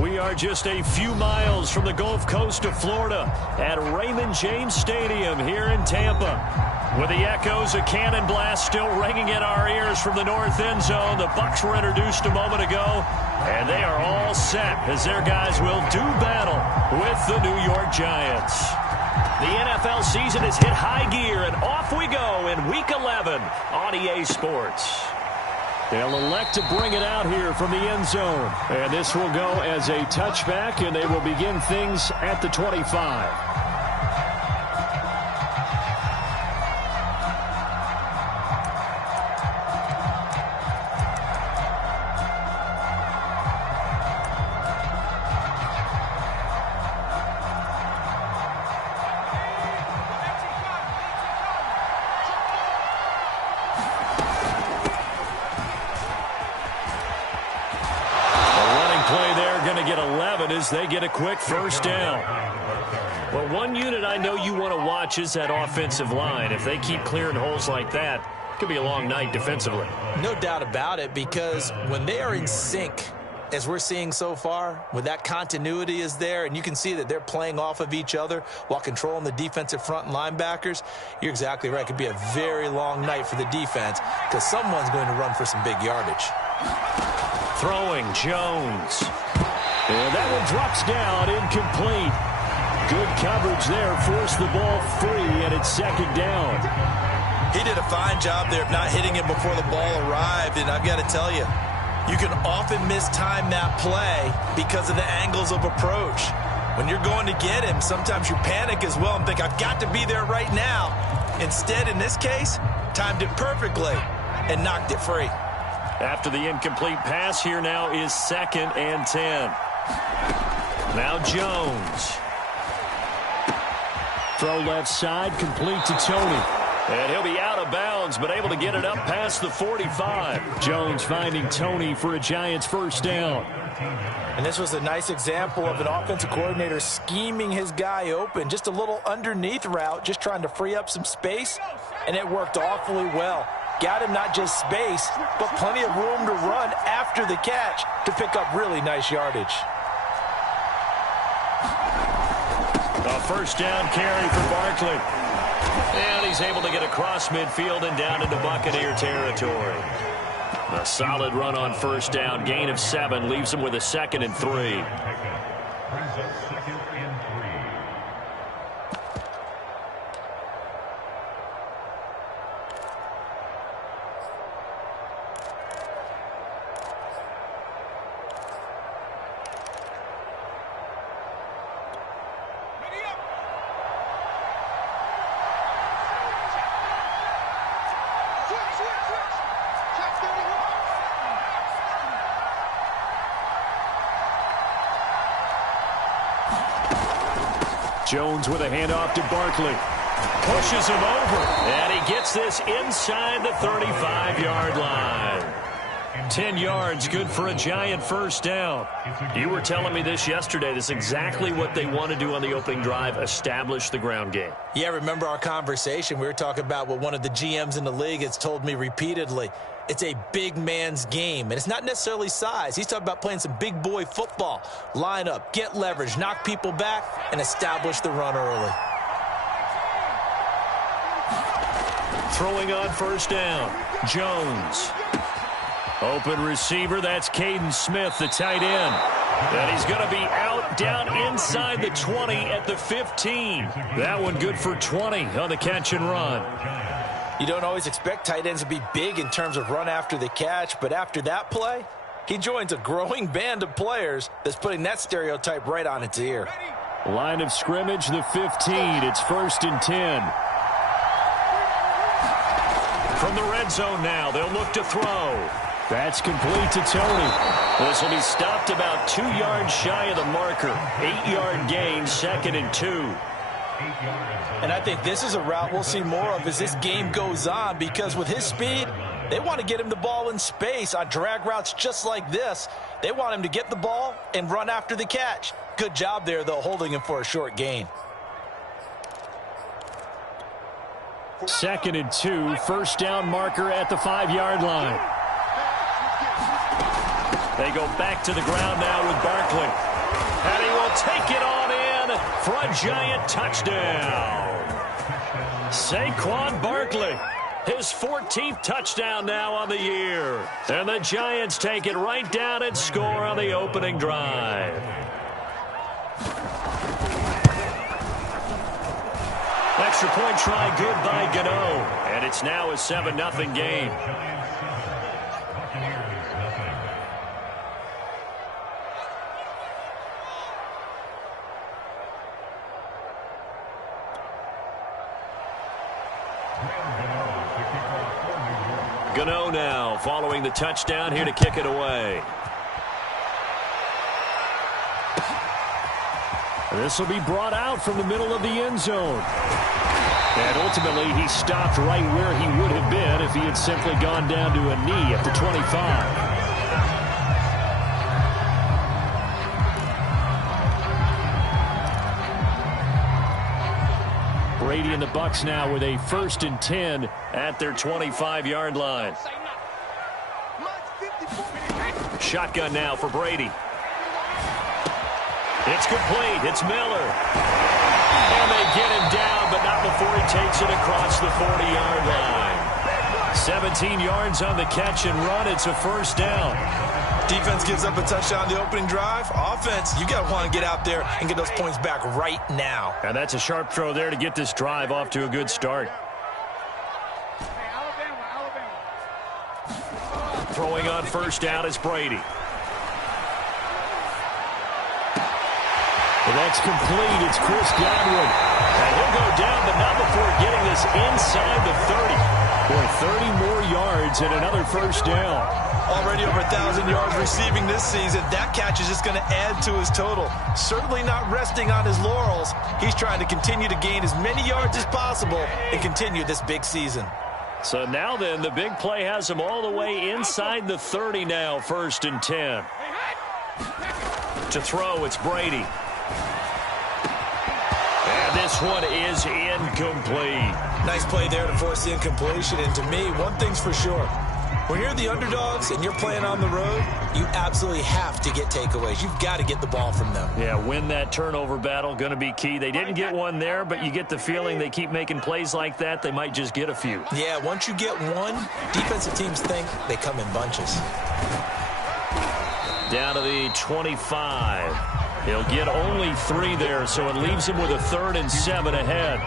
We are just a few miles from the Gulf Coast of Florida at Raymond James Stadium here in Tampa. With the echoes of cannon blast still ringing in our ears from the north end zone, the Bucs were introduced a moment ago, and they are all set as their guys will do battle with the New York Giants. The NFL season has hit high gear, and off we go in Week 11 on EA Sports. They'll elect to bring it out here from the end zone. And this will go as a touchback, and they will begin things at the 25. They get a quick first down. Well, one unit I know you want to watch is that offensive line. If they keep clearing holes like that, it could be a long night defensively. No doubt about it, because when they are in sync, as we're seeing so far, when that continuity is there, and you can see that they're playing off of each other while controlling the defensive front and linebackers, you're exactly right. It could be a very long night for the defense because someone's going to run for some big yardage. Throwing, Jones. And that one drops down, incomplete. Good coverage there, forced the ball free, and it's second down. He did a fine job there of not hitting him before the ball arrived, and I've got to tell you, you can often mistime that play because of the angles of approach. When you're going to get him, sometimes you panic as well and think, I've got to be there right now. Instead, in this case, timed it perfectly and knocked it free. After the incomplete pass, here now is 2nd and 10. Now Jones. Throw left side, complete to Tony. And he'll be out of bounds, but able to get it up past the 45. Jones finding Tony for a Giants first down. And this was a nice example of an offensive coordinator scheming his guy open. Just a little underneath route, just trying to free up some space, and it worked awfully well. Got him not just space, but plenty of room to run after the catch to pick up really nice yardage. A first down carry for Barkley. And he's able to get across midfield and down into Buccaneer territory. A solid run on first down. Gain of 7 leaves him with a 2nd and 3. Jones with a handoff to Barkley. Pushes him over. And he gets this inside the 35-yard line. 10 yards, good for a Giant first down. You were telling me this yesterday. This is exactly what they want to do on the opening drive, establish the ground game. Yeah, remember our conversation. We were talking about what one of the GMs in the league has told me repeatedly. It's a big man's game, and it's not necessarily size. He's talking about playing some big boy football. Line up, get leverage, knock people back, and establish the run early. Throwing on first down, Jones. Open receiver, that's Caden Smith, the tight end. And he's going to be out down inside the 20 at the 15. That one good for 20 on the catch and run. You don't always expect tight ends to be big in terms of run after the catch, but after that play, he joins a growing band of players that's putting that stereotype right on its ear. Line of scrimmage, the 15. It's 1st and 10. From the red zone now, they'll look to throw. That's complete to Tony. This will be stopped about 2 yards shy of the marker. 8-yard gain, 2nd and 2. And I think this is a route we'll see more of as this game goes on, because with his speed, they want to get him the ball in space on drag routes just like this. They want him to get the ball and run after the catch. Good job there, though, holding him for a short gain. 2nd and 2, first down marker at the 5-yard line. They go back to the ground now with Barkley. And he will take it on in for a Giant touchdown. Saquon Barkley, his 14th touchdown now on the year. And the Giants take it right down and score on the opening drive. Extra point try good by Gano. And it's now a 7-0 game. Gano now following the touchdown here to kick it away. This will be brought out from the middle of the end zone. And ultimately he stopped right where he would have been if he had simply gone down to a knee at the 25. Brady and the Bucs now with a 1st and 10 at their 25-yard line. Shotgun now for Brady. It's complete. It's Miller. And they get him down, but not before he takes it across the 40-yard line. 17 yards on the catch and run. It's a 1st down. Defense gives up a touchdown the opening drive. Offense, you got to want to get out there and get those points back right now. And that's a sharp throw there to get this drive off to a good start. Throwing on 1st down is Brady. And that's complete. It's Chris Godwin. And he'll go down, but not before getting this inside the 30. For 30 more yards and another 1st down. Already over 1,000 yards receiving this season. That catch is just going to add to his total. Certainly not resting on his laurels. He's trying to continue to gain as many yards as possible and continue this big season. So now then, the big play has him all the way inside the 30 now, 1st and 10. To throw, it's Brady. And this one is incomplete. Nice play there to force the incompletion. And to me, one thing's for sure. When you're the underdogs and you're playing on the road, you absolutely have to get takeaways. You've got to get the ball from them. Yeah, win that turnover battle, going to be key. They didn't get one there, but you get the feeling they keep making plays like that, they might just get a few. Yeah, once you get one, defensive teams think they come in bunches. Down to the 25. He'll get only 3 there, so it leaves him with a 3rd and 7 ahead.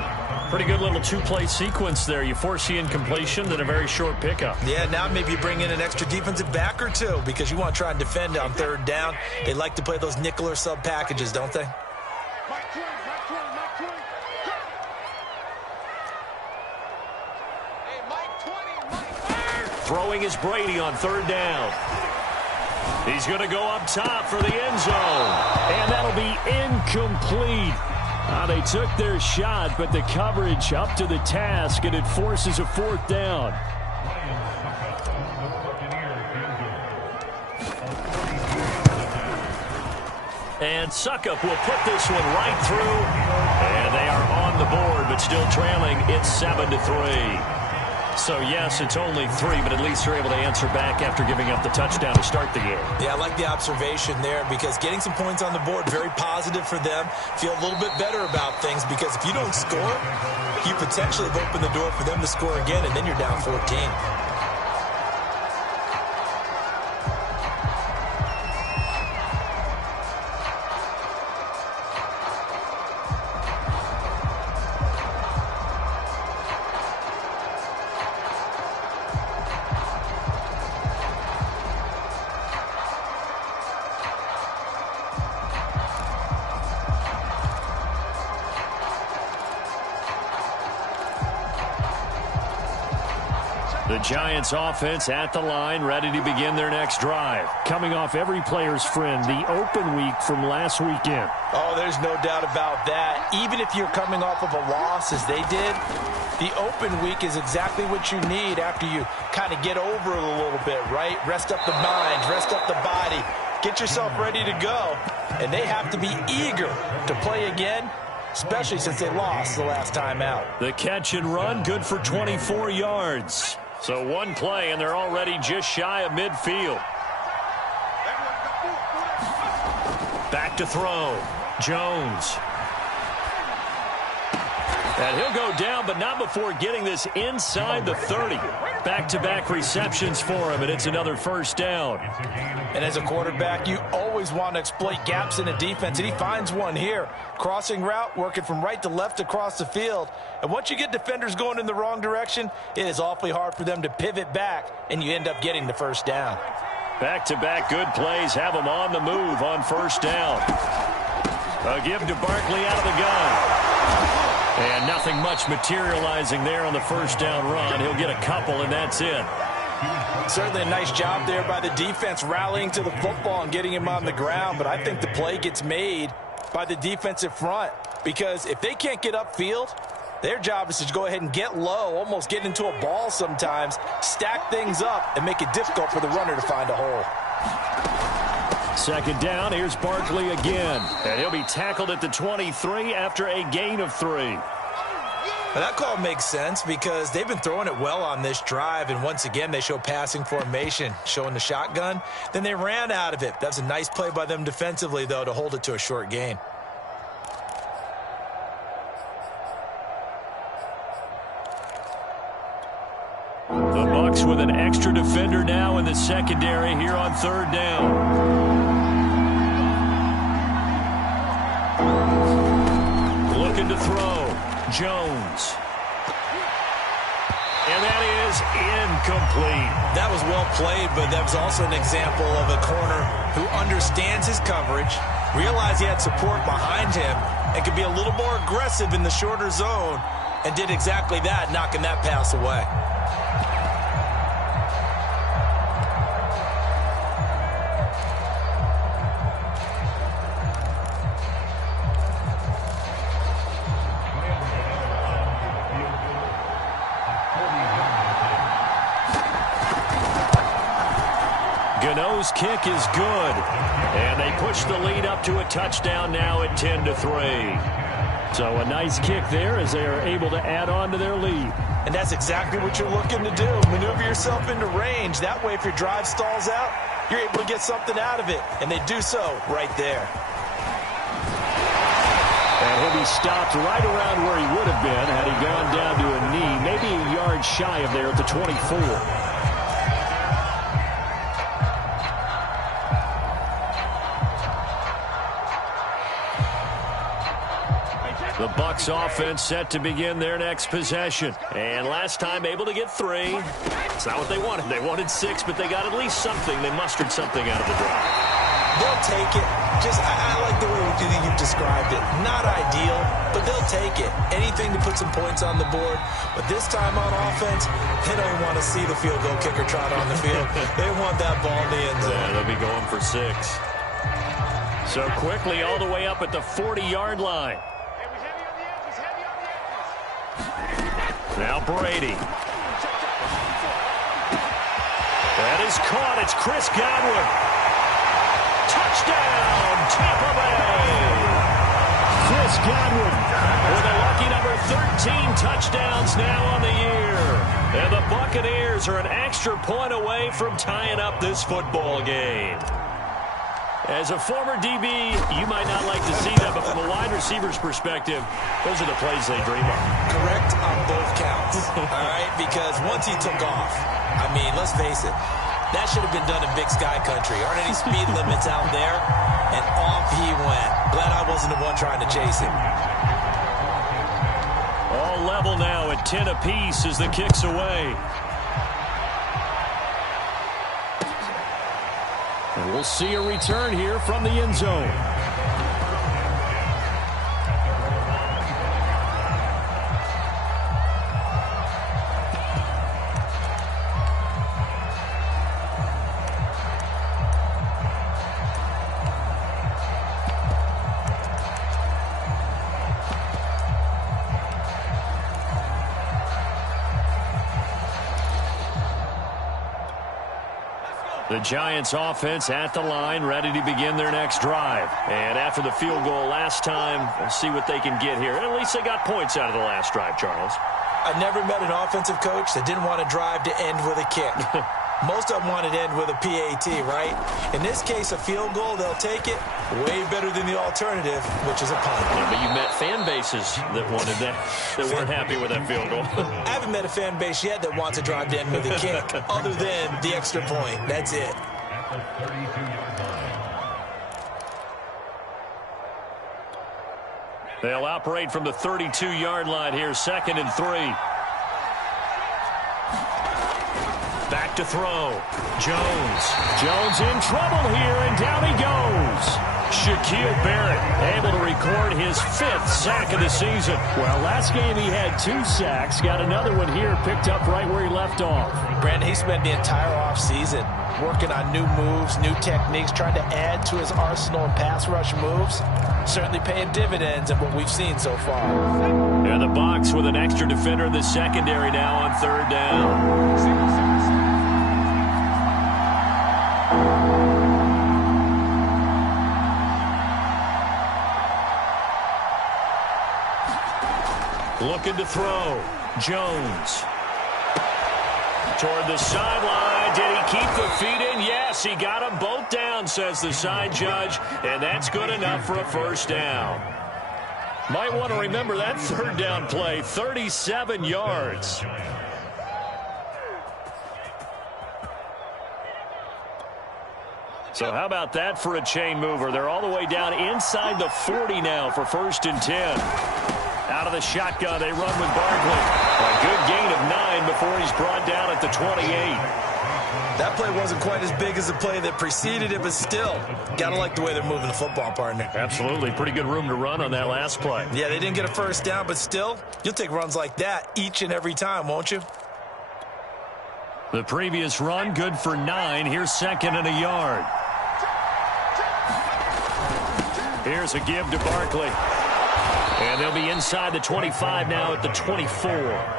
Pretty good little 2-play sequence there. You force the incompletion, then a very short pickup. Yeah, now maybe you bring in an extra defensive back or two because you want to try and defend on 3rd down. They like to play those nickel or sub packages, don't they? Throwing is Brady on 3rd down. He's going to go up top for the end zone. And that'll be incomplete. They took their shot, but the coverage up to the task, and it forces a 4th down. And Suckup will put this one right through. And they are on the board, but still trailing. It's 7-3. So, yes, it's only 3, but at least they're able to answer back after giving up the touchdown to start the game. Yeah, I like the observation there because getting some points on the board, very positive for them. Feel a little bit better about things because if you don't score, you potentially have opened the door for them to score again, and then you're down 14. The Giants offense at the line, ready to begin their next drive. Coming off every player's friend, the open week from last weekend. Oh, there's no doubt about that. Even if you're coming off of a loss as they did, the open week is exactly what you need after you kind of get over it a little bit, right? Rest up the mind, rest up the body, get yourself ready to go. And they have to be eager to play again, especially since they lost the last time out. The catch and run, good for 24 yards. So one play, and they're already just shy of midfield. Back to throw. Jones. And he'll go down, but not before getting this inside the 30. Back-to-back receptions for him, and it's another first down. And as a quarterback, you always want to exploit gaps in the defense, and he finds one here. Crossing route, working from right to left across the field. And once you get defenders going in the wrong direction, it is awfully hard for them to pivot back, and you end up getting the first down. Back-to-back good plays have them on the move on first down. A give to Barkley out of the gun. And nothing much materializing there on the first down run. He'll get a couple, and that's it. Certainly a nice job there by the defense rallying to the football and getting him on the ground, but I think the play gets made by the defensive front because if they can't get upfield, their job is to go ahead and get low, almost get into a ball sometimes, stack things up, and make it difficult for the runner to find a hole. Second down, here's Barkley again. And he'll be tackled at the 23 after a gain of 3. Now that call makes sense because they've been throwing it well on this drive, and once again they show passing formation, showing the shotgun. Then they ran out of it. That's a nice play by them defensively, though, to hold it to a short gain. The Bucs with an extra defender now in the secondary here on third down. Looking to throw. Jones. And that is incomplete. That was well played, but that was also an example of a corner who understands his coverage, realized he had support behind him, and could be a little more aggressive in the shorter zone, and did exactly that, knocking that pass away. Gano's kick is good. And they push the lead up to a touchdown now at 10-3. So a nice kick there as they are able to add on to their lead. And that's exactly what you're looking to do. Maneuver yourself into range. That way, if your drive stalls out, you're able to get something out of it. And they do so right there. And he'll be stopped right around where he would have been had he gone down to a knee, maybe a yard shy of there at the 24. The Bucs offense set to begin their next possession. And last time able to get 3. It's not what they wanted. They wanted 6, but they got at least something. They mustered something out of the drive. They'll take it. I like the way you've described it. Not ideal, but they'll take it. Anything to put some points on the board. But this time on offense, they don't even want to see the field goal kicker trot on the field. They want that ball in the end zone. Yeah, they'll be going for 6. So quickly all the way up at the 40-yard line. Now Brady. That is caught. It's Chris Godwin. Touchdown, Tampa Bay. Chris Godwin with a lucky number 13 touchdowns now on the year. And the Buccaneers are an extra point away from tying up this football game. As a former DB, you might not like to see that, but from a wide receiver's perspective, those are the plays they dream of. Correct on both counts, all right? Because once he took off, I mean, let's face it, that should have been done in Big Sky Country. Aren't any speed limits out there? And off he went. Glad I wasn't the one trying to chase him. All level now at 10 apiece as the kick's away. And we'll see a return here from the end zone. The Giants offense at the line, ready to begin their next drive. And after the field goal last time, we'll see what they can get here. And at least they got points out of the last drive, Charles. I never met an offensive coach that didn't want a drive to end with a kick. Most of them wanted to end with a PAT, right? In this case, a field goal, they'll take it. Way better than the alternative, which is a punt. Yeah, but you met fan bases that wanted that, that weren't happy with that field goal. I haven't met a fan base yet that wants to drive to end with a kick, other than the extra point. That's it. They'll operate from the 32-yard line here, 2nd and 3. Back to throw. Jones in trouble here, and down he goes. Shaquille Barrett able to record his 5th sack of the season. Well, last game he had 2 sacks. Got another one here, picked up right where he left off. Brandon, he spent the entire offseason working on new moves, new techniques, trying to add to his arsenal of pass rush moves. Certainly paying dividends of what we've seen so far. And the box with an extra defender in the secondary now on 3rd down. Looking to throw. Jones. Toward the sideline. Did he keep the feet in? Yes, he got them both down, says the side judge. And that's good enough for a 1st down. Might want to remember that 3rd down play. 37 yards. So how about that for a chain mover? They're all the way down inside the 40 now for 1st and 10. Out of the shotgun, they run with Barkley. A good gain of 9 before he's brought down at the 28. That play wasn't quite as big as the play that preceded it, but still, gotta like the way they're moving the football, partner. Absolutely. Pretty good room to run on that last play. Yeah, they didn't get a 1st down, but still, you'll take runs like that each and every time, won't you? The previous run, good for 9. Here's 2nd and a yard. Here's a give to Barkley. And they'll be inside the 25 now at the 24.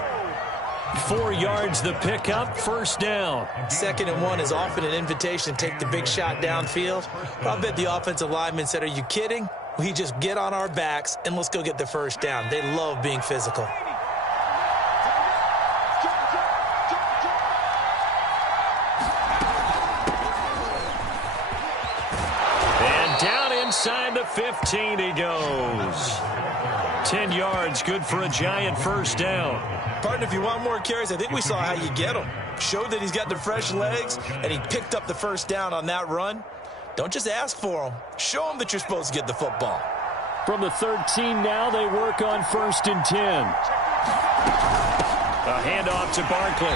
4 yards the pickup, 1st down. 2nd and 1 is often an invitation to take the big shot downfield. I bet the offensive lineman said, are you kidding? We just get on our backs and let's go get the 1st down. They love being physical. And down inside the 15 he goes. 10 yards, good for a Giant 1st down. Partner, if you want more carries, I think we saw how you get him. Showed that he's got the fresh legs, and he picked up the 1st down on that run. Don't just ask for him. Show him that you're supposed to get the football. From the 13 now, they work on 1st and 10. A handoff to Barkley.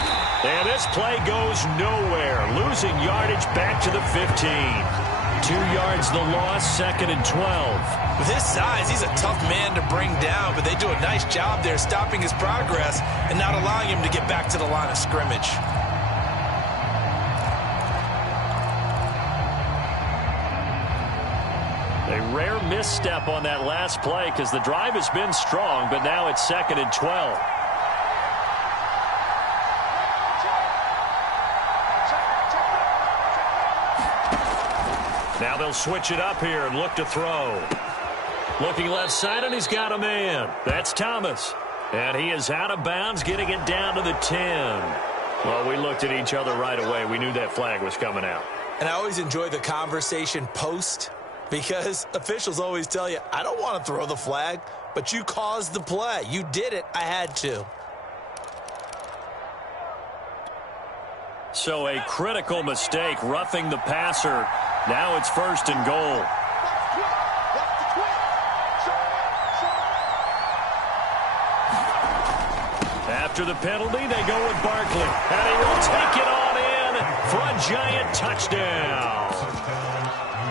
And this play goes nowhere. Losing yardage back to the 15. 2 yards the loss, 2nd and 12. With his size, he's a tough man to bring down, but they do a nice job there stopping his progress and not allowing him to get back to the line of scrimmage. A rare misstep on that last play because the drive has been strong, but now it's 2nd and 12. Now they'll switch it up here and look to throw. Looking left side, and he's got a man. That's Thomas. And he is out of bounds, getting it down to the 10. Well, we looked at each other right away. We knew that flag was coming out. And I always enjoy the conversation post because officials always tell you, I don't want to throw the flag, but you caused the play. You did it. I had to. So a critical mistake, roughing the passer. Now it's 1st and goal. After the penalty, they go with Barkley. And he will take it on in for a Giant touchdown.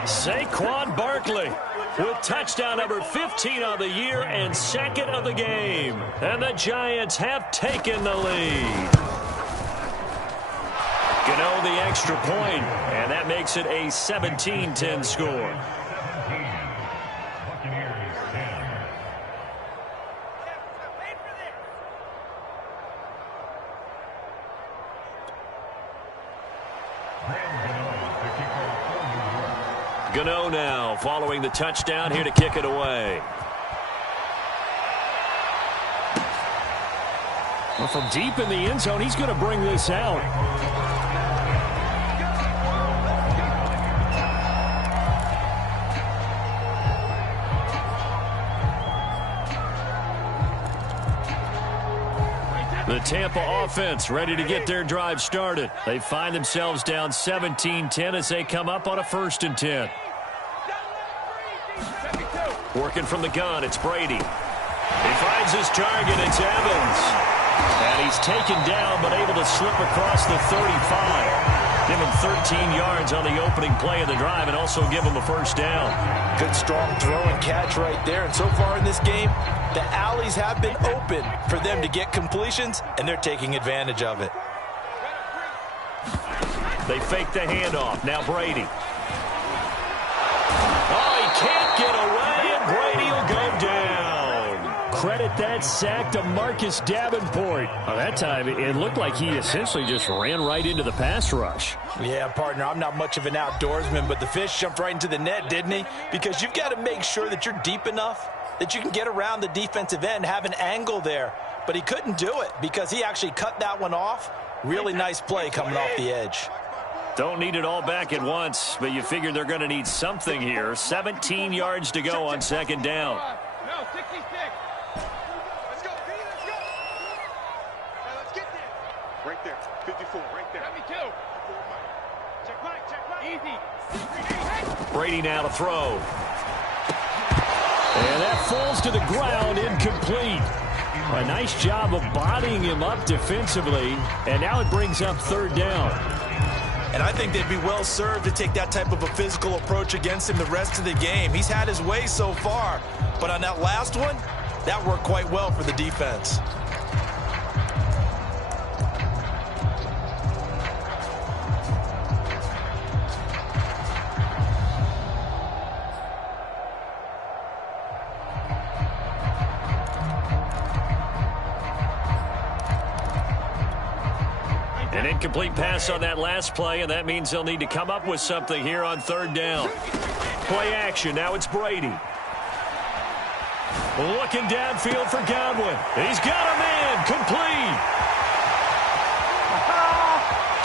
Saquon Barkley with touchdown number 15 on the year and 2nd of the game. And the Giants have taken the lead. Gano the extra point, and that makes it a 17-10 score. Gano now following the touchdown here to kick it away. Well, from deep in the end zone, he's going to bring this out. The Tampa offense ready to get their drive started. They find themselves down 17-10 as they come up on a 1st and 10. Working from the gun, it's Brady. He finds his target, it's Evans. And he's taken down but able to slip across the 35. Give him 13 yards on the opening play of the drive and also give him a 1st down. Good, strong throw and catch right there. And so far in this game, the alleys have been open for them to get completions, and they're taking advantage of it. They fake the handoff. Now Brady. Oh, he can't get away, and Brady will go down. Credit that sack to Marcus Davenport. Well, that time, it looked like he essentially just ran right into the pass rush. Yeah, partner, I'm not much of an outdoorsman, but the fish jumped right into the net, didn't he? Because you've got to make sure that you're deep enough that you can get around the defensive end, have an angle there. But he couldn't do it because he actually cut that one off. Really nice play coming off the edge. Don't need it all back at once, but you figure they're going to need something here. 17 yards to go on 2nd down. No, 66. Let's go, B, let's go. Now let's get there. Right there, 54, right there. 72. Check right, easy. Brady now to throw. And that falls to the ground, incomplete. A nice job of bodying him up defensively, and now it brings up 3rd down. And I think they'd be well served to take that type of a physical approach against him the rest of the game. He's had his way so far, but on that last one, that worked quite well for the defense. An incomplete pass on that last play, and that means they'll need to come up with something here on 3rd down. Play action. Now it's Brady. Looking downfield for Godwin. He's got a man. Complete.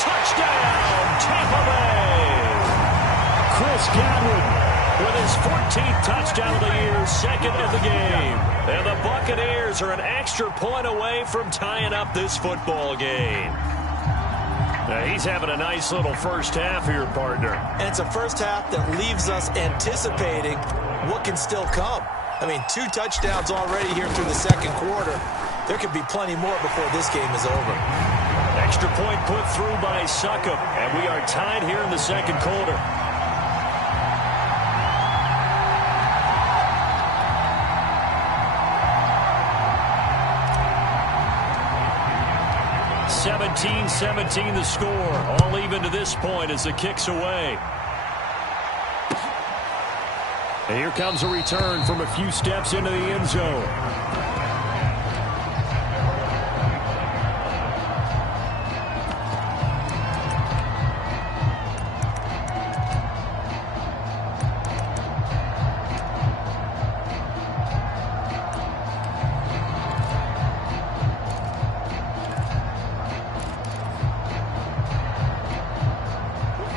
Touchdown, Tampa Bay. Chris Godwin with his 14th touchdown of the year, 2nd of the game. And the Buccaneers are an extra point away from tying up this football game. Now, he's having a nice little 1st half here, partner. And it's a 1st half that leaves us anticipating what can still come. I mean, 2 touchdowns already here through the 2nd quarter. There could be plenty more before this game is over. Extra point put through by Succop, and we are tied here in the 2nd quarter. (17-17) the score. All even to this point as the kick's away. And here comes a return from a few steps into the end zone.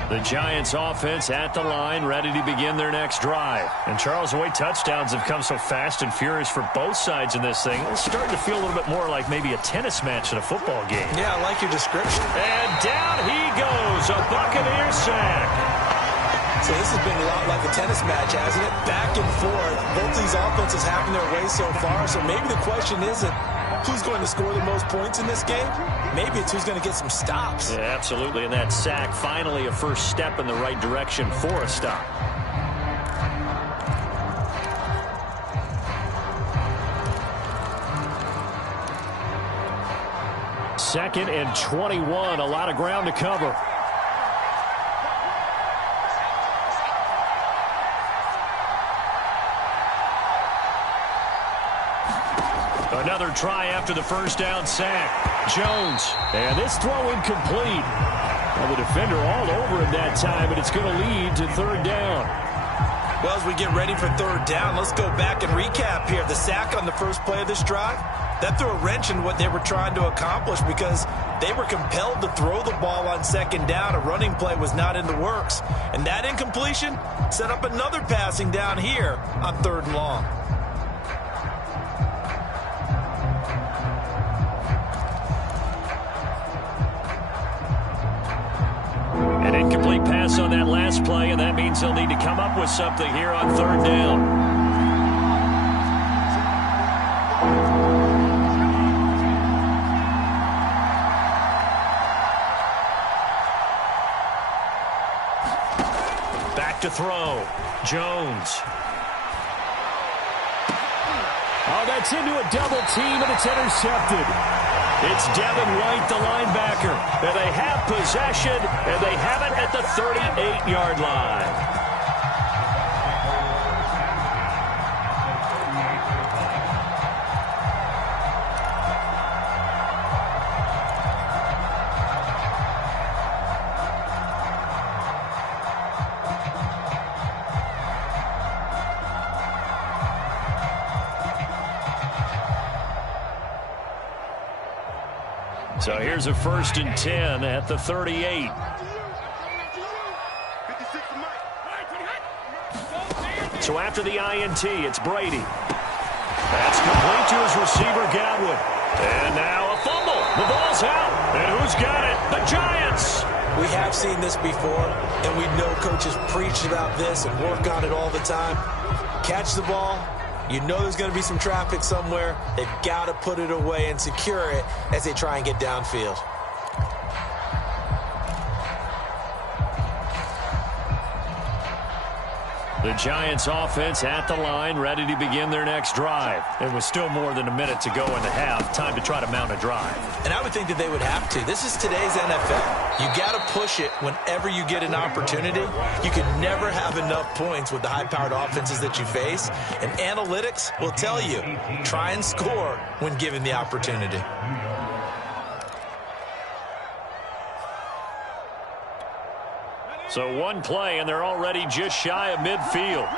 The Giants offense at the line, ready to begin their next drive. And Charles, the way touchdowns have come so fast and furious for both sides in this thing, it's starting to feel a little bit more like maybe a tennis match in a football game. Yeah, I like your description. And down he goes, a Buccaneer sack. So this has been a lot like a tennis match, hasn't it? Back and forth. Both these offenses having their way so far. So maybe the question isn't who's going to score the most points in this game. Maybe it's who's going to get some stops. Yeah, absolutely. And that sack, finally a first step in the right direction for a stop. Second and 21. A lot of ground to cover. Another try after the first down sack. Jones. And this throw incomplete. Well, the defender all over him that time, and it's going to lead to 3rd down. Well, as we get ready for 3rd down, let's go back and recap here. The sack on the first play of this drive, that threw a wrench in what they were trying to accomplish because they were compelled to throw the ball on 2nd down. A running play was not in the works. And that incompletion set up another passing down here on 3rd and long. Incomplete pass on that last play, and that means they'll need to come up with something here on third down. Back to throw. Jones. Oh, that's into a double team, and it's intercepted. It's Devin White, the linebacker. And they have possession, and they have it at the 38-yard line. So here's a 1st and 10 at the 38. So after the INT, it's Brady. That's complete to his receiver, Godwin. And now a fumble. The ball's out. And who's got it? The Giants. We have seen this before, and we know coaches preach about this and work on it all the time. Catch the ball. You know there's going to be some traffic somewhere. They've got to put it away and secure it as they try and get downfield. The Giants offense at the line, ready to begin their next drive. It was still more than a minute to go in the half. Time to try to mount a drive. And I would think that they would have to. This is today's NFL. You got to push it whenever you get an opportunity. You can never have enough points with the high-powered offenses that you face. And analytics will tell you, try and score when given the opportunity. So one play, and they're already just shy of midfield.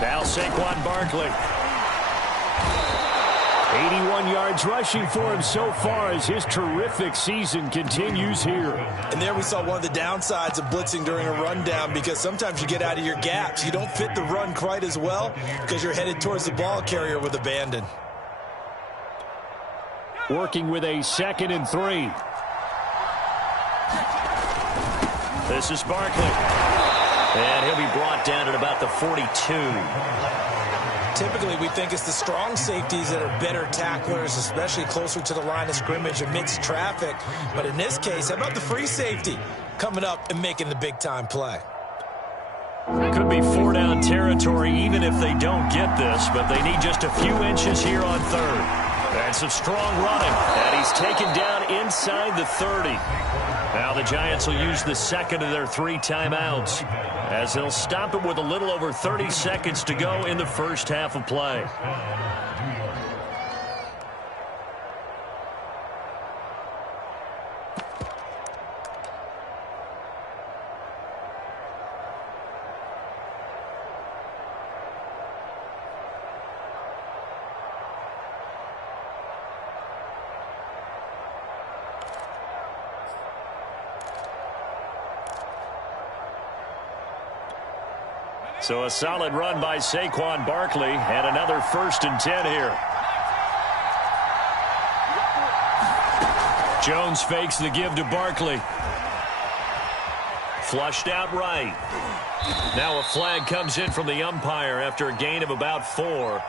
Now Saquon Barkley. 81 yards rushing for him so far as his terrific season continues here. And there we saw one of the downsides of blitzing during a rundown, because sometimes you get out of your gaps. You don't fit the run quite as well because you're headed towards the ball carrier with abandon. Working with a 2nd and 3. This is Barkley. And he'll be brought down at about the 42. Typically, we think it's the strong safeties that are better tacklers, especially closer to the line of scrimmage amidst traffic. But in this case, how about the free safety coming up and making the big-time play? Could be 4-down territory even if they don't get this, but they need just a few inches here on third. And some strong running, and he's taken down inside the 30. Now the Giants will use the second of their 3 timeouts, as they'll stop it with a little over 30 seconds to go in the first half of play. So a solid run by Saquon Barkley, and another 1st and 10 here. Jones fakes the give to Barkley. Flushed out right. Now a flag comes in from the umpire after a gain of about 4.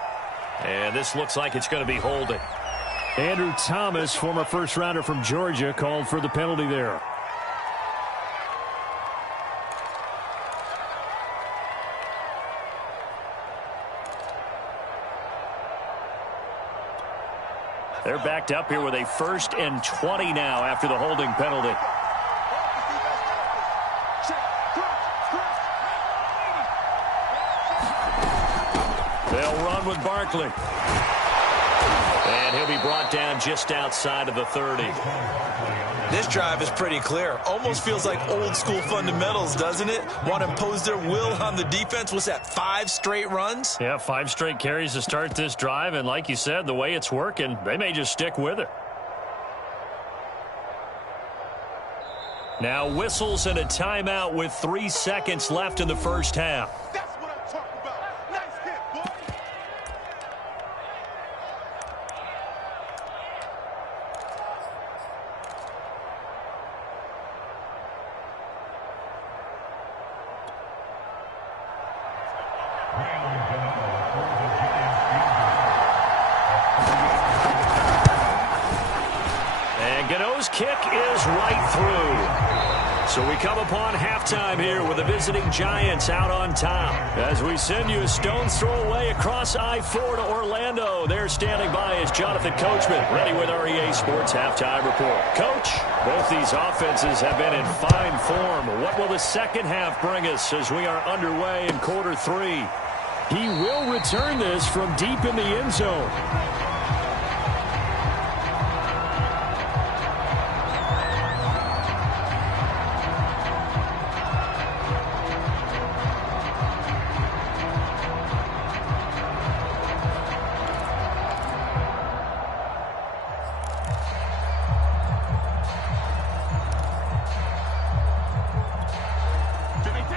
And this looks like it's going to be holding. Andrew Thomas, former first-rounder from Georgia, called for the penalty there. They're backed up here with a 1st and 20 now after the holding penalty. They'll run with Barkley. And he'll be brought down just outside of the 30. This drive is pretty clear. Almost feels like old school fundamentals, doesn't it? Want to impose their will on the defense. What's that, 5 straight runs? Yeah, 5 straight carries to start this drive. And like you said, the way it's working, they may just stick with it. Now whistles and a timeout with 3 seconds left in the first half. That's what I'm talking about. Nice hit, boy. Gano's kick is right through. So we come upon halftime here with the visiting Giants out on top. As we send you a stone's throw away across I-4 to Orlando. There standing by is Jonathan Coachman, ready with our EA Sports Halftime Report. Coach, both these offenses have been in fine form. What will the second half bring us as we are underway in quarter 3? He will return this from deep in the end zone.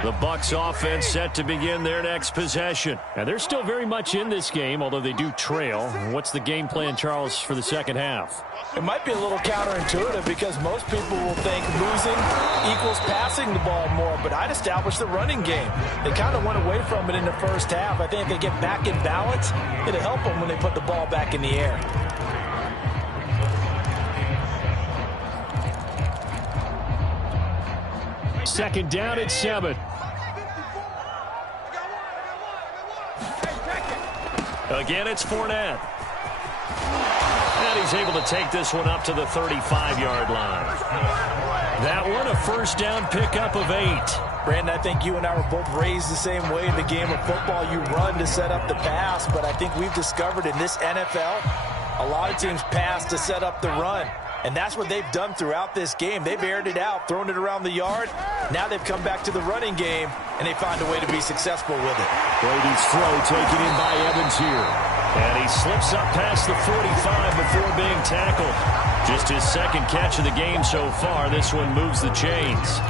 The Bucs offense set to begin their next possession. And they're still very much in this game, although they do trail. What's the game plan, Charles, for the second half? It might be a little counterintuitive because most people will think losing equals passing the ball more, but I'd establish the running game. They kind of went away from it in the first half. I think if they get back in balance, it'll help them when they put the ball back in the air. Second down at 7. Again, it's Fournette. And he's able to take this one up to the 35-yard line. That one, a first down pickup of 8. Brandon, I think you and I were both raised the same way in the game of football. You run to set up the pass, but I think we've discovered in this NFL, a lot of teams pass to set up the run. And that's what they've done throughout this game. They've aired it out, thrown it around the yard. Now they've come back to the running game, and they find a way to be successful with it. Brady's throw taken in by Evans here. And he slips up past the 45 before being tackled. Just his second catch of the game so far. This one moves the chains.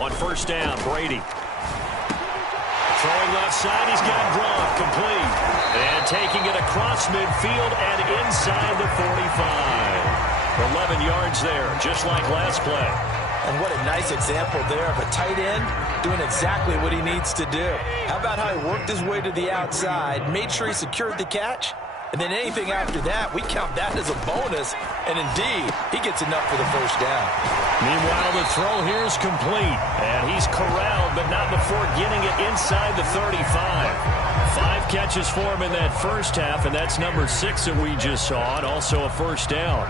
On first down, Brady. Throwing left side, he's got Gronk, complete. And taking it across midfield and inside the 45. 11 yards there, just like last play. And what a nice example there of a tight end doing exactly what he needs to do. How about how he worked his way to the outside, made sure he secured the catch, and then anything after that, we count that as a bonus. And indeed, he gets enough for the first down. Meanwhile, the throw here is complete. And he's corralled, but not before getting it inside the 35. 5 catches for him in that first half, and that's number 6 that we just saw, and also a first down.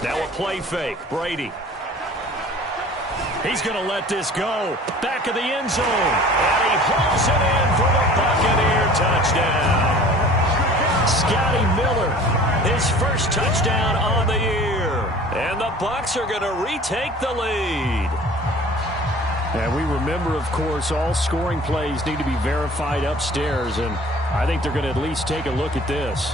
Now a play fake. Brady. He's going to let this go. Back of the end zone. And he hauls it in for the Buccaneer touchdown. Scotty Miller, his first touchdown on the year. And the Bucs are going to retake the lead. And we remember, of course, all scoring plays need to be verified upstairs. And I think they're going to at least take a look at this.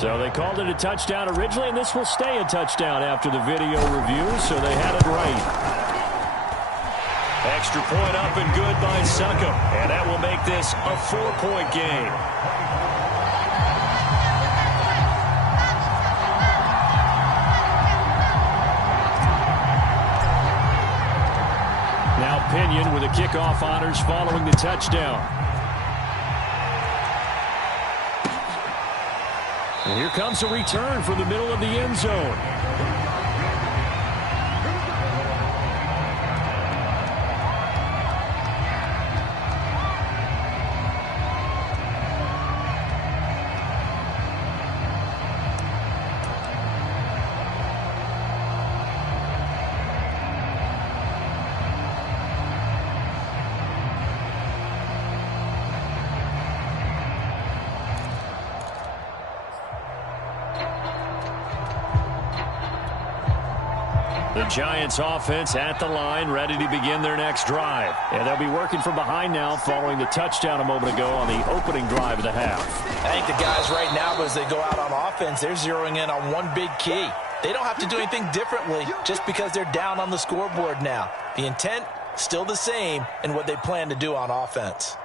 So they called it a touchdown originally, and this will stay a touchdown after the video review, so they had it right. Extra point up and good by Succop, and that will make this a 4-point game. Now Pinion with the kickoff honors following the touchdown. And here comes a return from the middle of the end zone. The Giants offense at the line, ready to begin their next drive. And they'll be working from behind now following the touchdown a moment ago on the opening drive of the half. I think the guys right now, as they go out on offense, they're zeroing in on one big key. They don't have to do anything differently just because they're down on the scoreboard now. The intent, still the same in what they plan to do on offense.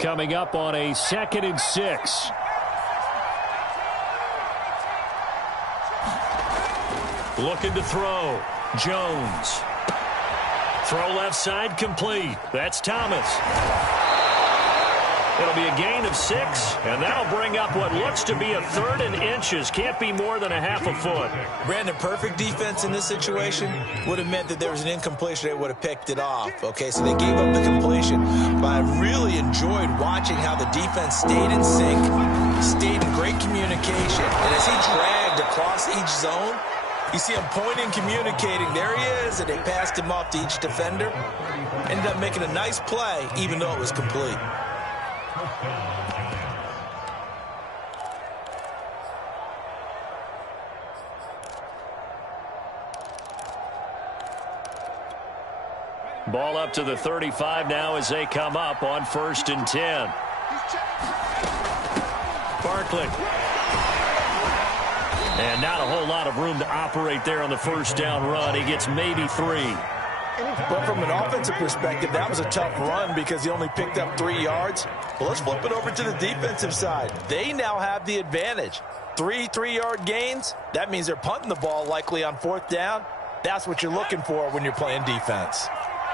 Coming up on a 2nd and 6. Looking to throw. Jones. Throw left side complete. That's Thomas. It'll be a gain of 6, and that'll bring up what looks to be a 3rd and inches. Can't be more than a half a foot. Brandon, perfect defense in this situation would have meant that there was an incompletion. They would have picked it off. Okay, so they gave up the completion. But I really enjoyed watching how the defense stayed in sync, stayed in great communication. And as he dragged across each zone, you see him pointing, communicating. There he is, and they passed him off to each defender. Ended up making a nice play, even though it was complete. Ball up to the 35 now as they come up on 1st and 10. Barkley. And not a whole lot of room to operate there on the 1st down run. He gets maybe 3. But from an offensive perspective, that was a tough run because he only picked up 3 yards. Well, let's flip it over to the defensive side. They now have the advantage. 3 3-yard gains. That means they're punting the ball likely on 4th down. That's what you're looking for when you're playing defense.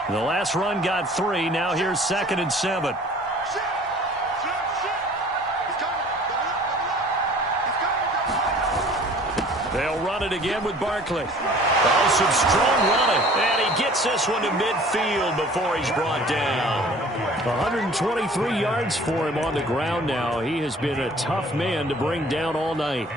The last run got 3. Now here's 2nd and 7. They'll run it again with Barkley. Oh, some strong running. And he gets this one to midfield before he's brought down. 123 yards for him on the ground now. He has been a tough man to bring down all night.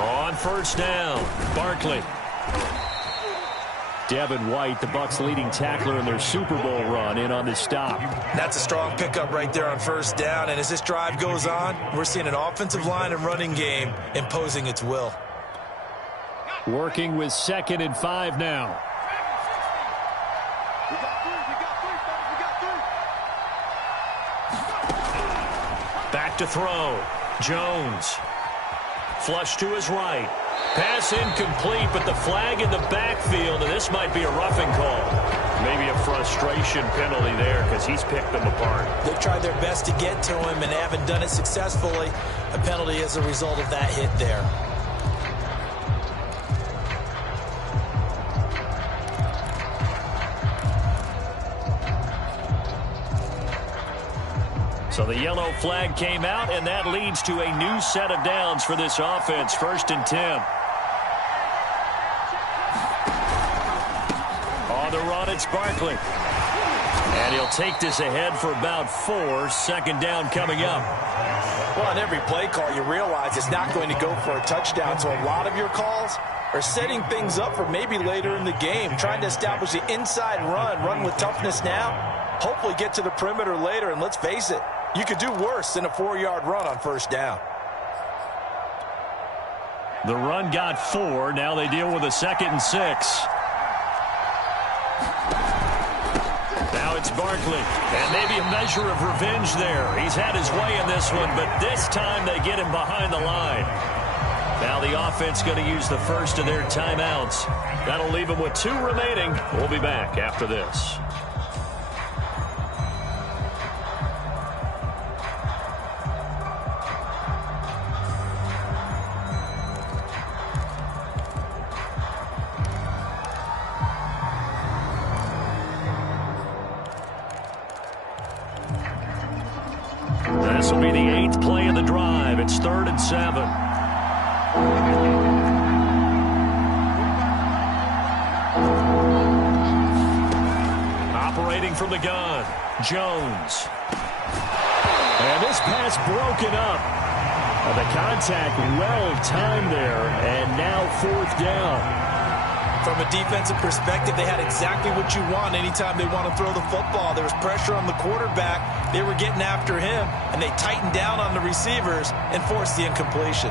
On 1st down, Barkley. Devin White, the Bucs' leading tackler in their Super Bowl run, in on the stop. That's a strong pickup right there on 1st down. And as this drive goes on, we're seeing an offensive line and running game imposing its will. Working with 2nd and 5 now. Back to throw. Jones. Flush to his right. Pass incomplete, but the flag in the backfield, and this might be a roughing call. Maybe a frustration penalty there because he's picked them apart. They've tried their best to get to him and haven't done it successfully. A penalty as a result of that hit there. So the yellow flag came out, and that leads to a new set of downs for this offense. 1st and 10. On the run, it's Barkley. And he'll take this ahead for about 4. 2nd down coming up. Well, on every play call, you realize it's not going to go for a touchdown. So a lot of your calls are setting things up for maybe later in the game, trying to establish the inside run with toughness now, hopefully get to the perimeter later. And let's face it, you could do worse than a 4-yard run on 1st down. The run got 4. Now they deal with a 2nd and 6. Now it's Barkley. And maybe a measure of revenge there. He's had his way in this one, but this time they get him behind the line. Now the offense going to use the first of their timeouts. That'll leave them with 2 remaining. We'll be back after this. This will be the 8th play of the drive. It's 3rd and 7. Jones. And this pass broken up. The contact well timed there, and now 4th down. From a defensive perspective, they had exactly what you want anytime they want to throw the football. There was pressure on the quarterback. They were getting after him, and they tightened down on the receivers and forced the incompletion.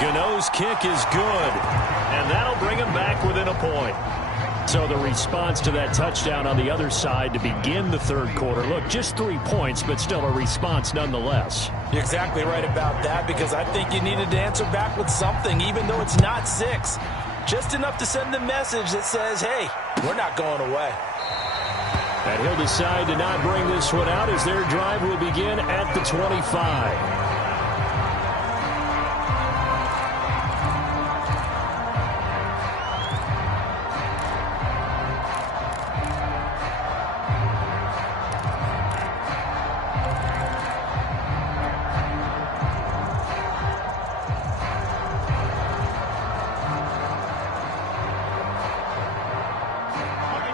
Gano's kick is good, and that'll bring him back within a point. So the response to that touchdown on the other side to begin the 3rd quarter. Look, just 3 points, but still a response nonetheless. You're exactly right about that, because I think you needed to answer back with something, even though it's not 6. Just enough to send the message that says, hey, we're not going away. And he'll decide to not bring this one out as their drive will begin at the 25.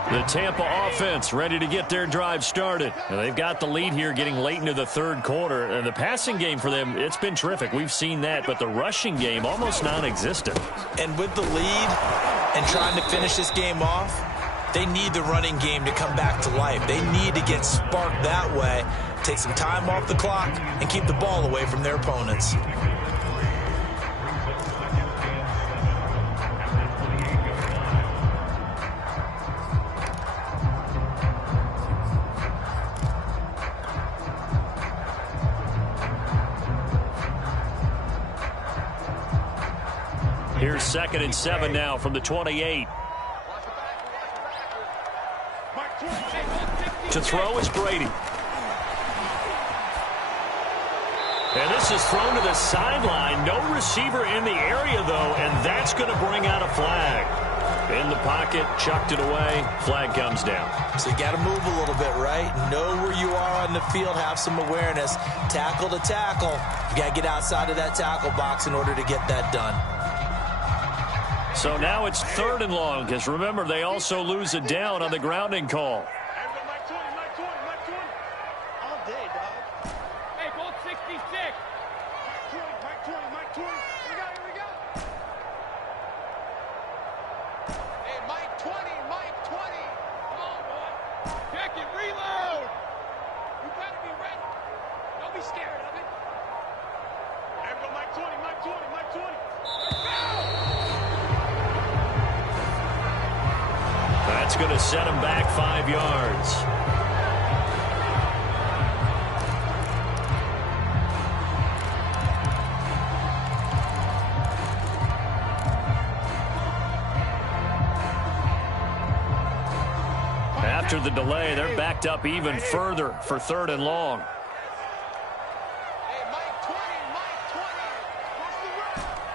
The Tampa offense ready to get their drive started. And they've got the lead here getting late into the 3rd quarter. And the passing game for them, it's been terrific. We've seen that. But the rushing game, almost non-existent. And with the lead and trying to finish this game off, they need the running game to come back to life. They need to get sparked that way, take some time off the clock, and keep the ball away from their opponents. Here's 2nd and 7 now from the 28. To throw is Brady. And this is thrown to the sideline. No receiver in the area, though, and that's going to bring out a flag. In the pocket, chucked it away. Flag comes down. So you got to move a little bit, right? Know where you are on the field, have some awareness. Tackle to tackle. You got to get outside of that tackle box in order to get that done. So now it's 3rd and long, because remember, they also lose a down on the grounding call. All day, dog. Hey, ball 66. Mike 20. Here we go. Hey, Mike 20. Come on, boy. Check it, reload. You better be ready. Don't be scared of it. There we go, Mike 20. Let's go. That's going to set him back 5 yards. After the delay, they're backed up even further for 3rd and long. Hey, Mike 20.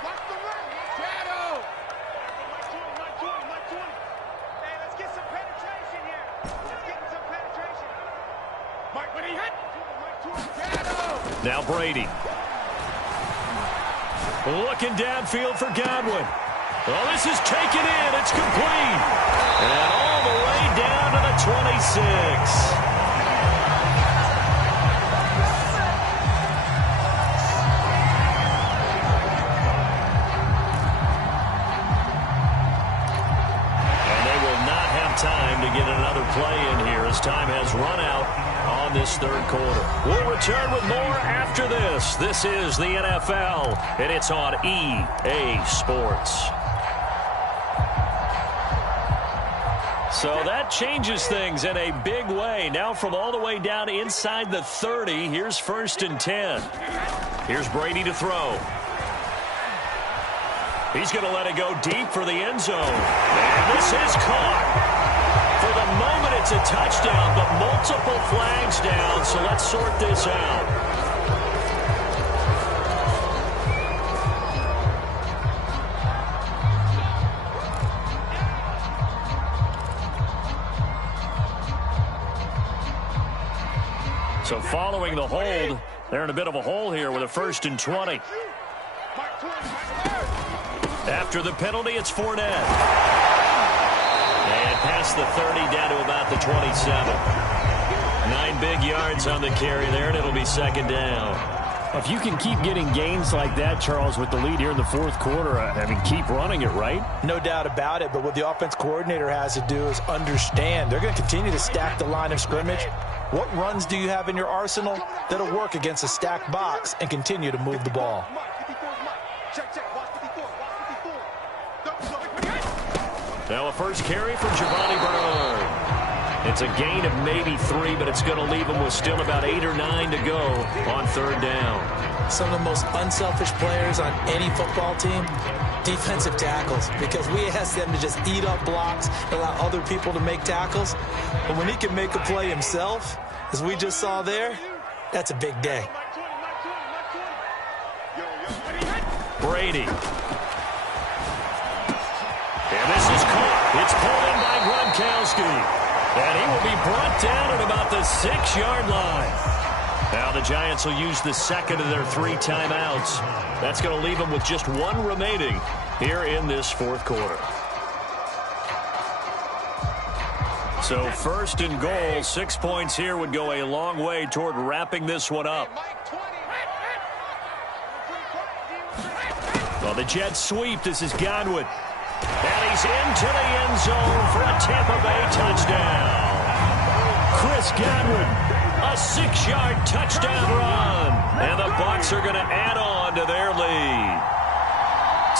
Watch the run. Shadow. Mike 20. Hey, let's get some penetration here. Mike, when he hit. Shadow. Now Brady. Looking downfield for Godwin. Well, this is taken in. It's complete. And all the way down to the 26. Time to get another play in here as time has run out on this 3rd quarter. We'll return with more after this. This is the NFL, and it's on EA Sports. So that changes things in a big way. Now from all the way down inside the 30, here's 1st and 10. Here's Brady to throw. He's going to let it go deep for the end zone. And this is caught. For the moment, it's a touchdown, but multiple flags down, so let's sort this out. So following the hold, they're in a bit of a hole here with a 1st and 20. After the penalty, it's Fournette. And past the 30, down to about the 27. 9 big yards on the carry there, and it'll be second down. If you can keep getting gains like that, Charles, with the lead here in the fourth quarter, I mean, keep running it, right? No doubt about it, but what the offense coordinator has to do is understand. They're going to continue to stack the line of scrimmage. What runs do you have in your arsenal that'll work against a stacked box and continue to move the ball? Now a first carry from Giovanni Bernard. It's a gain of maybe 3, but it's going to leave them with still about 8 or 9 to go on third down. Some of the most unselfish players on any football team, defensive tackles, because we ask them to just eat up blocks, allow other people to make tackles. But when he can make a play himself, as we just saw there, that's a big day. Brady. And this is caught. It's pulled in by Gronkowski. And he will be brought down at about the 6-yard line. Now the Giants will use the second of their 3 timeouts. That's going to leave them with just 1 remaining here in this fourth quarter. So first and goal, 6 points here would go a long way toward wrapping this one up. Well, the Jets sweep. This is Godwin. And he's into the end zone for a Tampa Bay touchdown. Chris Godwin, a 6-yard touchdown run. And the Bucs are going to add on to their lead.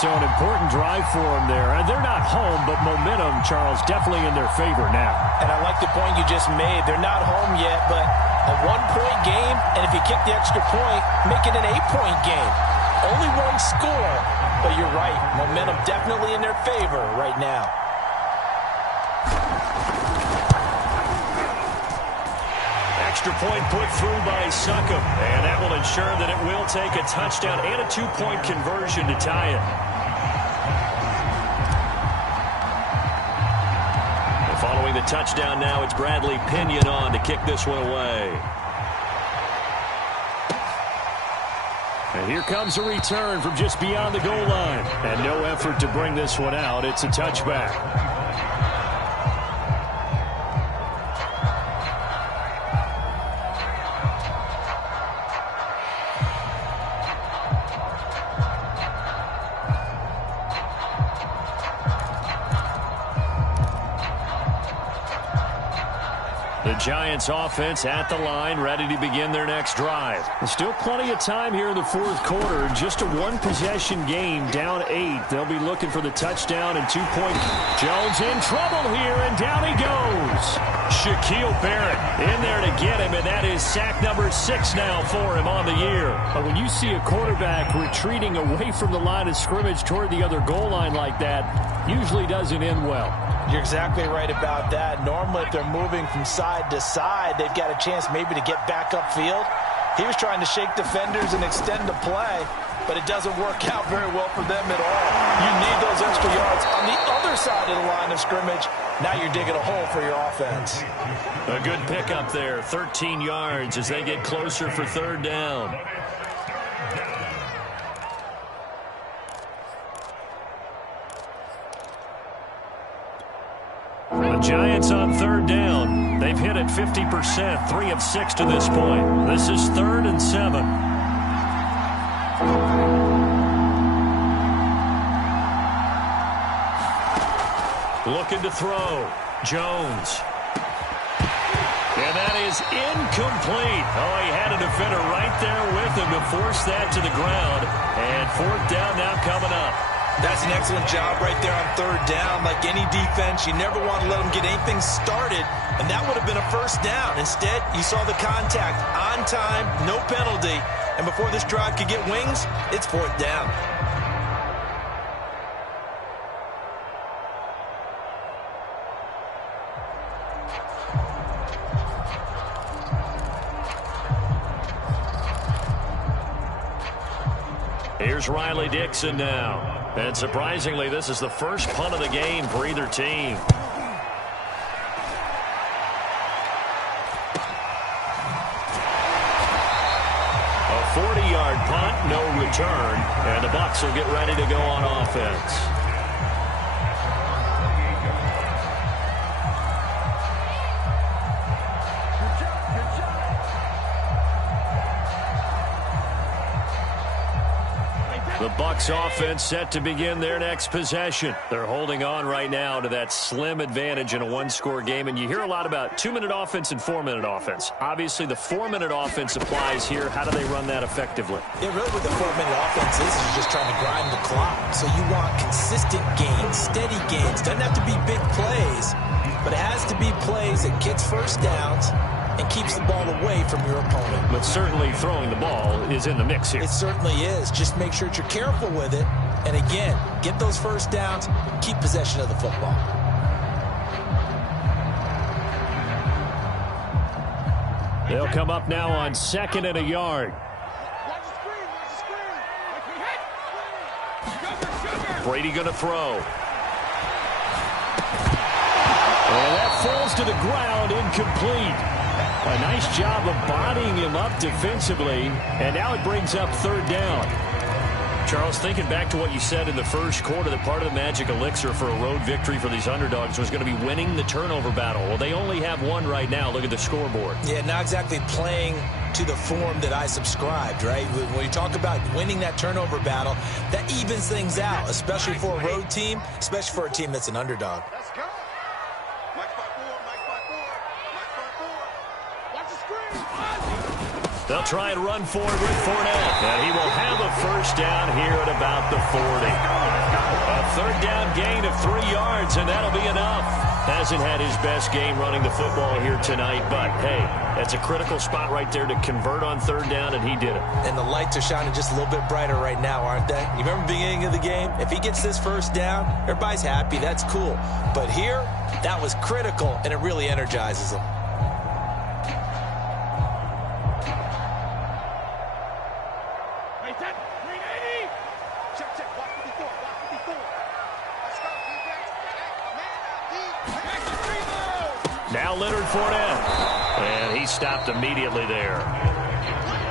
So an important drive for them there. And they're not home, but momentum, Charles, definitely in their favor now. And I like the point you just made. They're not home yet, but a 1-point game, and if you kick the extra point, make it an 8-point game. Only 1 score, but you're right. Momentum definitely in their favor right now. Extra point put through by Succop, and that will ensure that it will take a touchdown and a 2-point conversion to tie it. And following the touchdown now, it's Bradley Pinion on to kick this one away. And here comes a return from just beyond the goal line. And no effort to bring this one out. It's a touchback. The Giants offense at the line, ready to begin their next drive. There's still plenty of time here in the fourth quarter. Just a 1-possession game, down 8. They'll be looking for the touchdown and 2-point. Jones in trouble here, and down he goes. Shaquille Barrett in there to get him, and that is sack number 6 now for him on the year. But when you see a quarterback retreating away from the line of scrimmage toward the other goal line like that, usually doesn't end well. You're exactly right about that. Normally, if they're moving from side to side, they've got a chance maybe to get back upfield. He was trying to shake defenders and extend the play, but it doesn't work out very well for them at all. You need those extra yards on the other side of the line of scrimmage. Now you're digging a hole for your offense. A good pickup there, 13 yards as they get closer for third down. The Giants on third down. They've hit it 50%, 3 of 6 to this point. This is 3rd and 7. Looking to throw. Jones. And that is incomplete. Oh, he had a defender right there with him to force that to the ground. And 4th down now coming up. That's an excellent job right there on third down. Like any defense, you never want to let them get anything started, and that would have been a first down. Instead, you saw the contact on time, no penalty, and before this drive could get wings, it's 4th down. Here's Riley Dixon now. And surprisingly, this is the first punt of the game for either team. A 40-yard 20-yard punt, no return, and the Bucs will get ready to go on offense. The Bucs offense set to begin their next possession. They're holding on right now to that slim advantage in a one-score game, and you hear a lot about 2-minute offense and 4-minute offense. Obviously, the 4-minute offense applies here. How do they run that effectively? Yeah, really what the 4-minute offense is just trying to grind the clock. So you want consistent gains, steady gains. Doesn't have to be big plays, but it has to be plays that gets first downs and keeps the ball away from your opponent. But certainly throwing the ball is in the mix here. It certainly is. Just make sure that you're careful with it. And again, get those first downs, keep possession of the football. They'll come up now on 2nd and a yard. Brady going to throw. And that falls to the ground, incomplete. A nice job of bodying him up defensively, and now it brings up 3rd down. Charles, thinking back to what you said in the first quarter, that part of the magic elixir for a road victory for these underdogs was going to be winning the turnover battle. Well, they only have one right now. Look at the scoreboard. Yeah, not exactly playing to the form that I subscribed, right? When you talk about winning that turnover battle, that evens things out, especially for a road team, especially for a team that's an underdog. Let's go. They'll try and run forward with Fournette, and he will have a first down here at about the 40. A 3rd down gain of 3 yards, and that'll be enough. Hasn't had his best game running the football here tonight, but, hey, that's a critical spot right there to convert on 3rd down, and he did it. And the lights are shining just a little bit brighter right now, aren't they? You remember the beginning of the game? If he gets this first down, everybody's happy. That's cool. But here, that was critical, and it really energizes him. Now Leonard Fournette, and he stopped immediately there.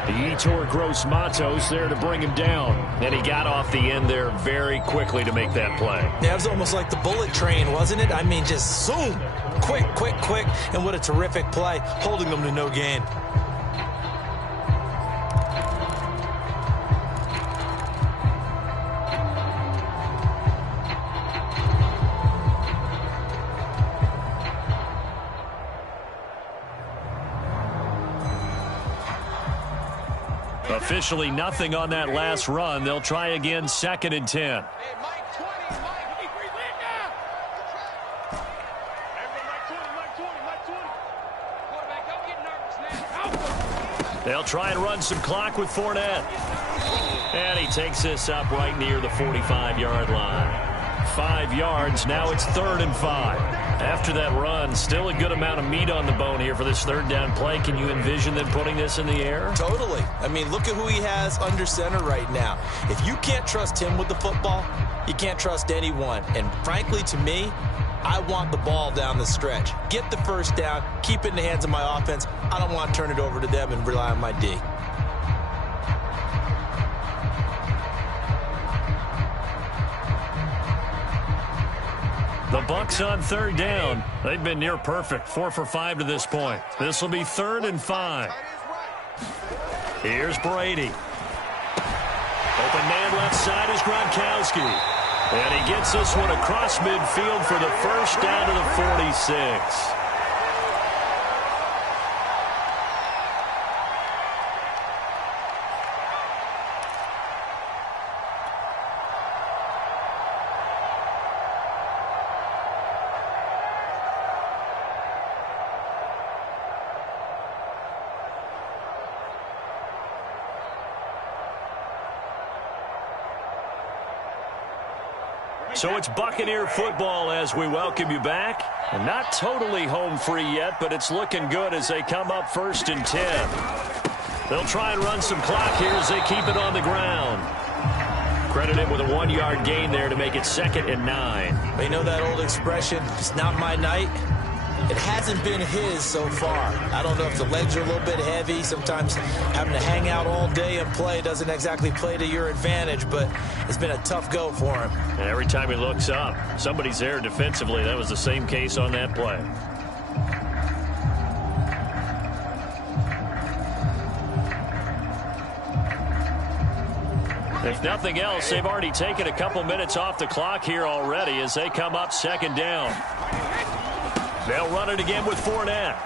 The Yetur Gross-Matos there to bring him down, and he got off the end there very quickly to make that play. Yeah, it was almost like the bullet train, wasn't it? I mean, just zoom, quick, and what a terrific play, holding them to no gain. Officially nothing on that last run. They'll try again, 2nd and 10. They'll try and run some clock with Fournette. And he takes this up right near the 45-yard line. 5 yards, now it's 3rd and 5. After that run, still a good amount of meat on the bone here for this 3rd down play. Can you envision them putting this in the air? Totally. I mean, look at who he has under center right now. If you can't trust him with the football, you can't trust anyone. And frankly, to me, I want the ball down the stretch. Get the first down, keep it in the hands of my offense. I don't want to turn it over to them and rely on my D. The Bucs on 3rd down. They've been near perfect, 4 for 5 to this point. This will be 3rd and 5. Here's Brady. Open man left side is Gronkowski. And he gets this one across midfield for the first down to the 46. So it's Buccaneer football as we welcome you back. And not totally home free yet, but it's looking good as they come up 1st and 10. They'll try and run some clock here as they keep it on the ground. Credited with a 1-yard gain there to make it 2nd and 9. But you know that old expression, it's not my night. It hasn't been his so far. I don't know if the legs are a little bit heavy. Sometimes having to hang out all day and play doesn't exactly play to your advantage, but it's been a tough go for him. And every time he looks up, somebody's there defensively. That was the same case on that play. If nothing else, they've already taken a couple minutes off the clock here already as they come up second down. They'll run it again with Fournette.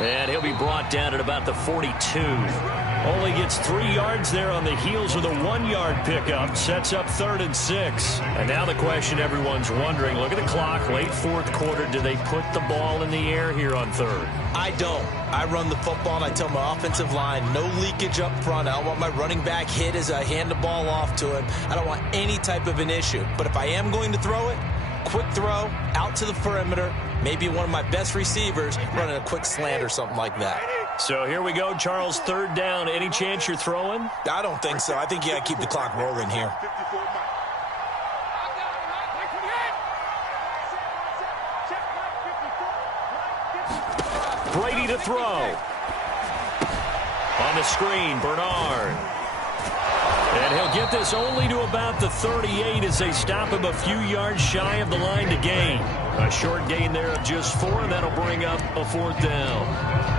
And he'll be brought down at about the 42. Only gets 3 yards there on the heels of the 1-yard pickup. Sets up 3rd and 6. And now the question everyone's wondering, look at the clock, late 4th quarter. Do they put the ball in the air here on 3rd? I don't. I run the football and I tell my offensive line, no leakage up front. I don't want my running back hit as I hand the ball off to him. I don't want any type of an issue. But if I am going to throw it, quick throw, out to the perimeter, maybe one of my best receivers running a quick slant or something like that. So here we go, Charles, 3rd down. Any chance you're throwing? I don't think so. I think you got to keep the clock rolling here. Brady to throw. On the screen, Bernard. And he'll get this only to about the 38 as they stop him a few yards shy of the line to gain. A short gain there of just 4, and that'll bring up a 4th down.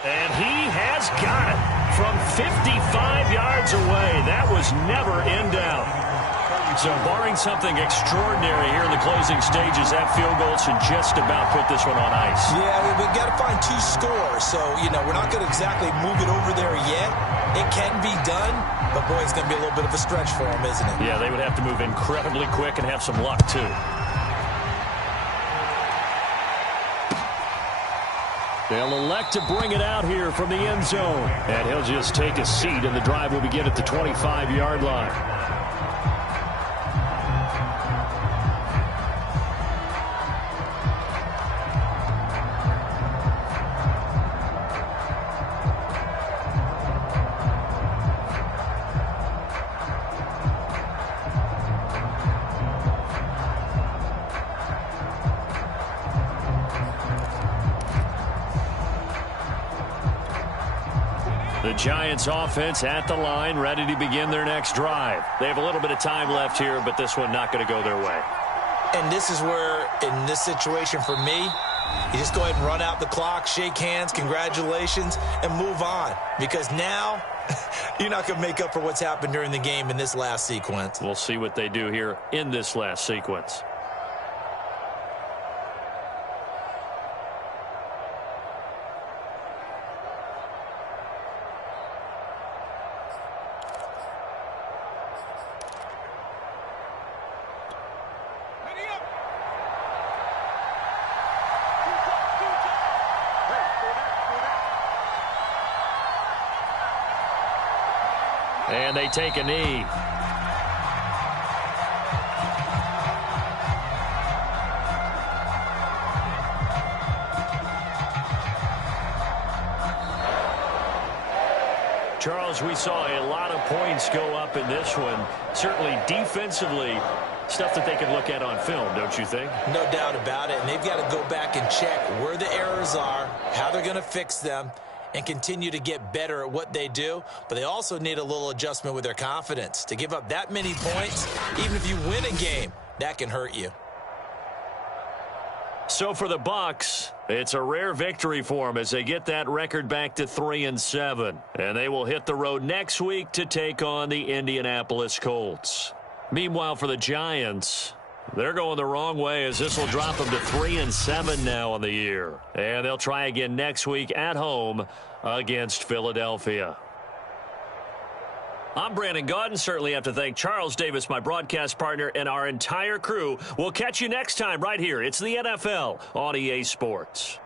And he has got it from 55 yards away. That was never in doubt. So barring something extraordinary here in the closing stages, that field goal should just about put this one on ice. Yeah, we've got to find 2 scores. So, we're not going to exactly move it over there yet. It can be done, but boy, it's going to be a little bit of a stretch for them, isn't it? Yeah, they would have to move incredibly quick and have some luck, too. They'll elect to bring it out here from the end zone. And he'll just take a seat, and the drive will begin at the 25-yard line. The Giants offense at the line, ready to begin their next drive. They have a little bit of time left here, but this one not going to go their way. And this is where, in this situation for me, you just go ahead and run out the clock, shake hands, congratulations, and move on. Because now, you're not going to make up for what's happened during the game in this last sequence. We'll see what they do here in this last sequence. And they take a knee. Charles, we saw a lot of points go up in this one. Certainly defensively, stuff that they can look at on film, don't you think? No doubt about it. And they've got to go back and check where the errors are, how they're going to fix them, and continue to get better at what they do. But they also need a little adjustment with their confidence. To give up that many points, even if you win a game, that can hurt you. So for the Bucs, it's a rare victory for them as they get that record back to 3-7. And they will hit the road next week to take on the Indianapolis Colts. Meanwhile, for the Giants, they're going the wrong way as this will drop them to 3-7 now on the year. And they'll try again next week at home against Philadelphia. I'm Brandon Gaudin. Certainly have to thank Charles Davis, my broadcast partner, and our entire crew. We'll catch you next time right here. It's the NFL on EA Sports.